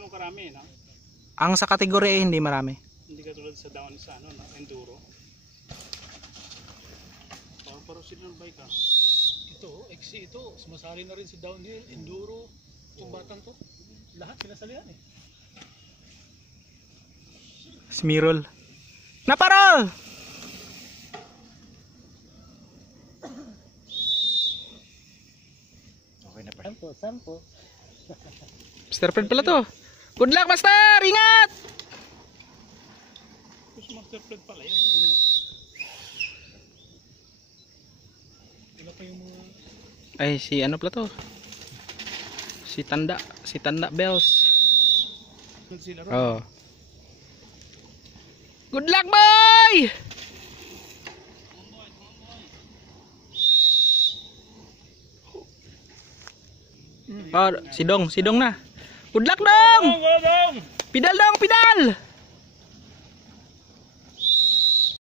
ganun karami, no? Ang sa kategory A hindi marami. Hindi katulad sa down sa ano, no? Enduro. Paro sila ng bike, ah. Ito, XC ito, sumasali na rin sa downhill, enduro, itong batang to. Lahat sinasalihan eh. Smirol. Naparol! Okay na pa. Sampo. Mr. Fred pala to. Good luck, Master! Ingat! Tapos Master Fred pala yun. Iba pa yung mga... Ay, si ano pala to? Si Tanda Bells. Sila ron. Oh. Good luck, boy! Oh, si Dong na. Good luck, Dong! Go, Dong! Pidal, Dong, pidal!